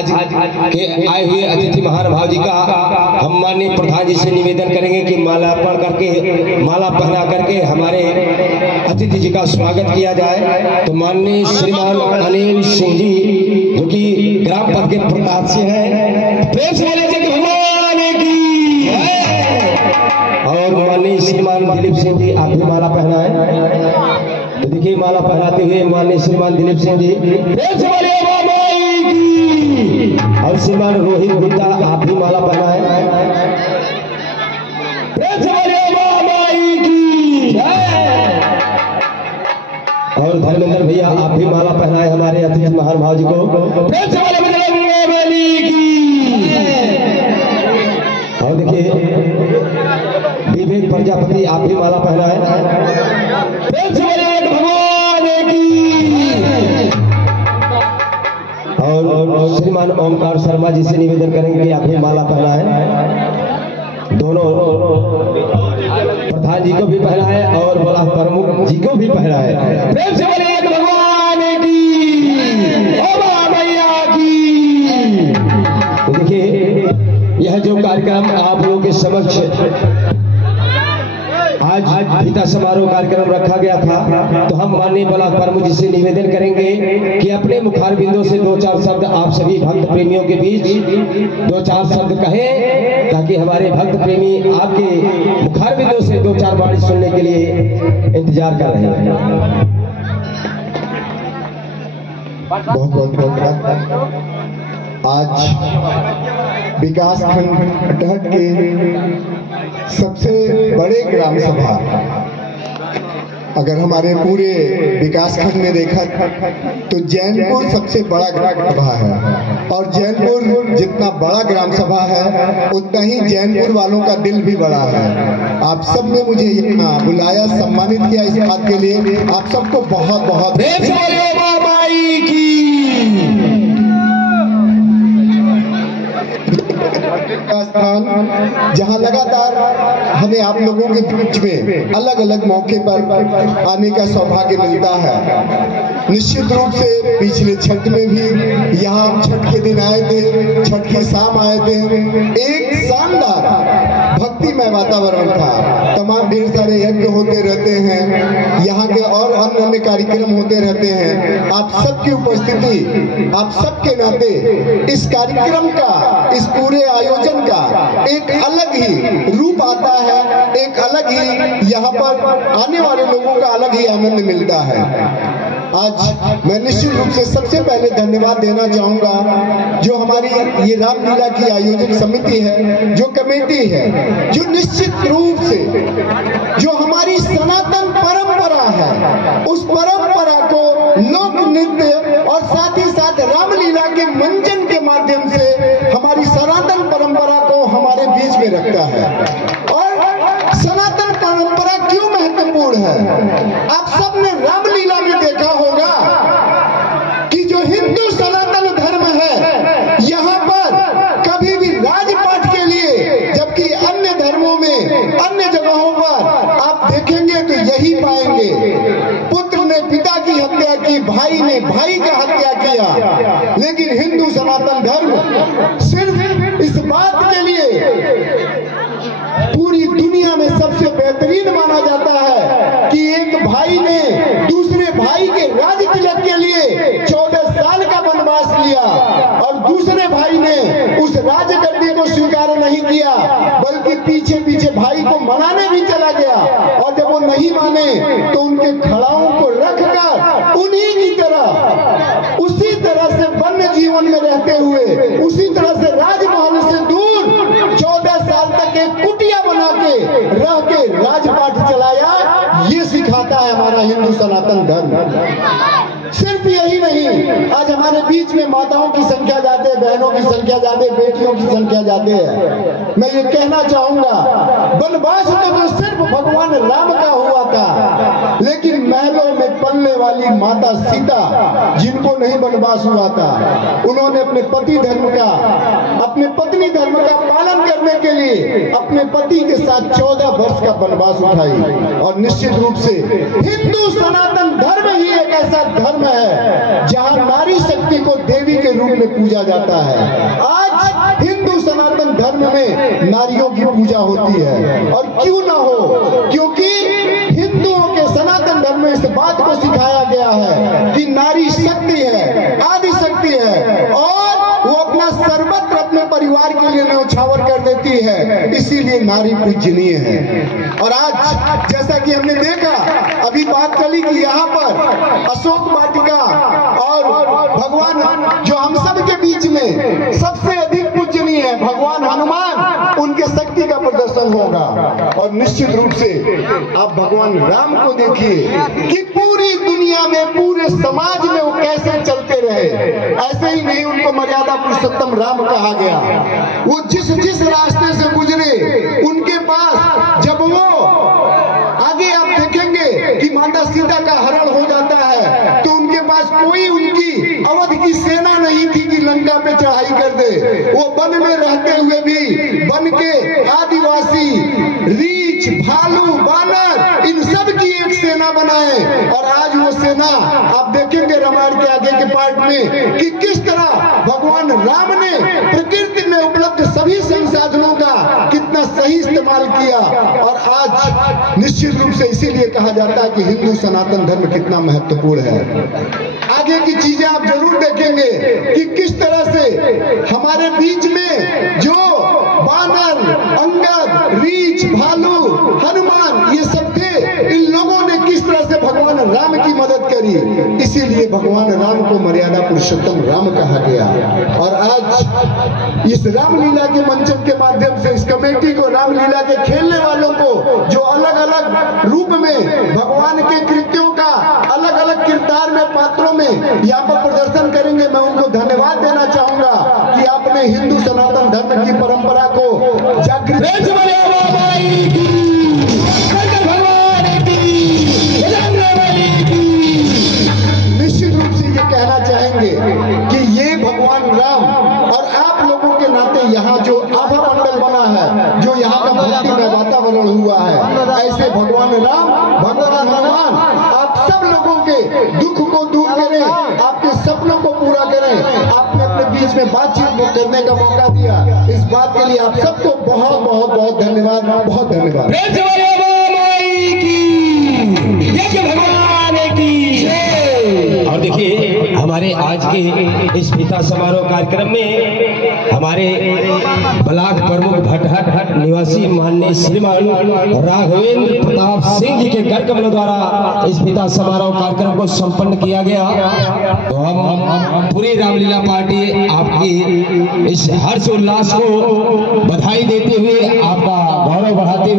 आज के आए हुए अतिथि महानुभाव जी का हम माननीय प्रधान जी से निवेदन करेंगे कि मालार्पण करके, माला पहना करके हमारे अतिथि जी का स्वागत किया जाए। तो माननीय श्रीमान अनिल सिंह जी जो कि ग्राम पद के प्रताप से हैं, प्रेम से भगवान की है। और माननीय श्रीमान दिलीप सिंह जी आप भी माला पहनाए। तो देखिए माला पहनाते हुए माननीय श्रीमान दिलीप सिंह जी प्रेम से बोलिए माई की। और श्रीमान रोहित गुप्ता आप भी माला पहनाए, प्रेम से बोलिए माई की। और धर्मेंद्र भैया आप भी माला पहनाए हमारे अतिथि महानुभाव जी को, प्रेम से बोलिए की। और देखिए विवेक प्रजापति आप भी माला पहनाए, प्रेम से बोलिए भगवान की। और श्रीमान ओमकार शर्मा जी से निवेदन करेंगे कि आप भी माला पहनाए। दोनों प्रधान जी को भी पहनाए और बड़ा प्रमुख जी को भी पहनाए, प्रेम से बोलिए भगवान की, ओ मैया की। तो देखिए यह जो कार्यक्रम आप लोगों के समक्ष आज पिता समारोह कार्यक्रम रखा गया था, तो हम माननीय ब्लॉक प्रमुख जी से निवेदन करेंगे कि अपने मुखार बिंदों से दो चार शब्द आप सभी भक्त प्रेमियों के बीच दो चार शब्द कहें, ताकि हमारे भक्त प्रेमी आपके मुखार बिंदों से दो चार वाणी सुनने के लिए इंतजार कर रहे हैं। बहुत बहुत धन्यवाद। आज विकास खंड अटहट के सबसे बड़े ग्राम सभा, अगर हमारे पूरे विकास खंड में देखा तो जैनपुर सबसे बड़ा ग्राम सभा है। और जैनपुर जितना बड़ा ग्राम सभा है उतना ही जैनपुर वालों का दिल भी बड़ा है। आप सब ने मुझे यहाँ बुलाया, सम्मानित किया, इस बात के लिए आप सबको बहुत बहुत का स्थान, जहां लगातार हमें आप लोगों के बीच में अलग अलग मौके पर आने का सौभाग्य मिलता है। निश्चित रूप से पिछले छठ में भी यहाँ छठ के दिन आए थे, छठ की शाम आए थे। एक शानदार भक्तिमय वातावरण था। तमाम ढेर सारे यज्ञ होते रहते हैं, यहाँ के और अन्य अन्य कार्यक्रम होते रहते हैं। आप सबकी उपस्थिति, आप सबके नाते इस कार्यक्रम का, इस पूरे आयोजन का एक अलग ही रूप आता है, एक अलग ही यहाँ पर आने वाले लोगों का अलग ही आनंद मिलता है। आज मैं निश्चित रूप से सबसे पहले धन्यवाद देना चाहूंगा जो हमारी ये रामलीला की आयोजक समिति है, जो कमेटी है, जो निश्चित रूप से जो हमारी सनातन परंपरा है उस परंपरा को लोक नृत्य और साथ ही साथ रामलीला के मंचन के माध्यम से हमारी सनातन परंपरा को हमारे बीच में रखता है। और सनातन परंपरा क्यों महत्वपूर्ण है? आप सबने रामलीला में देखा होगा कि जो हिंदू सनातन धर्म है यहाँ पर कभी भी राजपाट के लिए, जबकि अन्य धर्मों में अन्य जगहों पर आप देखेंगे तो यही पाएंगे, पुत्र ने पिता की हत्या की, भाई ने भाई का हत्या किया। लेकिन हिंदू सनातन धर्म सिर्फ इस बात के लिए पूरी दुनिया में सबसे बेहतरीन माना जाता है कि एक भाई ने दूसरे भाई के राज तिलक के लिए 14 साल का वनवास लिया और दूसरे भाई ने उस राजगद्दी को स्वीकार नहीं किया, बल्कि पीछे पीछे भाई को मनाने भी चला गया। और जब वो नहीं माने तो उनके खड़ाओं को रखकर उन्हीं की तरह, उसी तरह से वन्य जीवन में रहते हुए, उसी तरह से राजमहल से दूर 14 साल तक एक कुटिया बना के रह के राजपाट चलाया। ये सिखाता है हमारा हिंदू सनातन धर्म। सिर्फ यही नहीं, आज हमारे बीच में माताओं की संख्या ज्यादा है, बहनों की संख्या ज्यादा है, बेटियों की संख्या ज्यादा है। मैं ये कहना चाहूंगा, वनवास तो सिर्फ भगवान राम का हुआ था, लेकिन महलों में पलने वाली माता सीता, जिनको नहीं वनवास हुआ था, उन्होंने अपने पति धर्म का, अपने पत्नी धर्म का पालन करने के लिए अपने पति के साथ 14 वर्ष का वनवास उठाई। और निश्चित रूप से हिंदू सनातन धर्म ही एक ऐसा धर्म है जहां नारी शक्ति को देवी के रूप रूप में पूजा जाता है। आज हिंदू सनातन धर्म में नारियों की पूजा होती है, और क्यों ना हो, क्योंकि हिंदुओं के सनातन धर्म में इस बात को सिखाया गया है कि नारी शक्ति है, आदि शक्ति है, और वो अपना सर्वत्र अपने परिवार के लिए न्यौछावर कर देती है, इसीलिए नारी पूजनीय है। और आज जैसा कि हमने देखा, अभी बात चली कि यहाँ पर अशोक वाटिका और भगवान जो हम सब के बीच में सबसे अधिक पूजनीय है भगवान हनुमान, उनके शक्ति का प्रदर्शन होगा। और निश्चित रूप से आप भगवान राम को देखिए कि पूरी दुनिया में, पूरे समाज में वो कैसे चलते रहे। ऐसे ही नहीं, उनको मर्यादा पुरुषोत्तम राम कहा गया। वो जिस जिस रास्ते से गुजरे, उनके पास जब वो आगे आप देखेंगे कि माता सीता का हरण हो जाता है, तो उनके पास कोई उनकी अवध की सेना नहीं थी कि लंका पे चढ़ाई कर दे। वो वन में रहते हुए भी वन के आदिवासी, रीछ, भालू, बानर, इन सब की एक सेना बनाए। और आज वो सेना आप देखेंगे रामायण के आगे के पार्ट में कि किस तरह भगवान राम ने प्रकृति में उपलब्ध सभी संसाधनों का कितना सही इस्तेमाल किया। और आज निश्चित रूप से इसीलिए कहा जाता है कि हिंदू सनातन धर्म कितना महत्वपूर्ण है। आगे की चीजें आप जरूर देखेंगे कि किस तरह से हमारे बीच में जो बानर, अंगद, रीछ, भालू, हनुमान ये सब थे, इन लोगों ने किस तरह से भगवान राम की मदद करी। इसीलिए भगवान राम को मर्यादा पुरुषोत्तम राम कहा गया। और आज इस रामलीला के मंचन के माध्यम से इस कमेटी को, रामलीला के खेलने वालों को, जो अलग अलग रूप में भगवान के कृत्यों का अलग अलग किरदार में, पात्रों में यहाँ पर प्रदर्शन करेंगे, मैं उनको धन्यवाद देना चाहूंगा कि आपने हिंदू सनातन धर्म की परंपरा को जागृत। निश्चित रूप से ये कहना चाहेंगे कि ये भगवान राम और आप लोगों के नाते यहाँ जो आभा मंडल बना है, जो यहाँ का भक्ति में वातावरण हुआ है, ऐसे भगवान राम, भगवान हनुमान आप सब लोगों के दुख को दूर करें, आपके सपनों को पूरा करें। आपने अपने बीच में बातचीत करने का मौका दिया, इस बात के लिए आप सबको बहुत बहुत बहुत धन्यवाद, बहुत धन्यवाद। और देखिए, हमारे आज के इस पिता समारोह कार्यक्रम में हमारे ब्लॉक प्रमुख भटहट निवासी माननीय श्रीमान राघवेंद्र प्रताप सिंह जी के कर कमलों द्वारा इस पिता समारोह कार्यक्रम को संपन्न किया गया। तो हम पूरी रामलीला पार्टी आपकी इस हर्ष उल्लास को बधाई देते हुए, आपका गौरव बढ़ाते हुए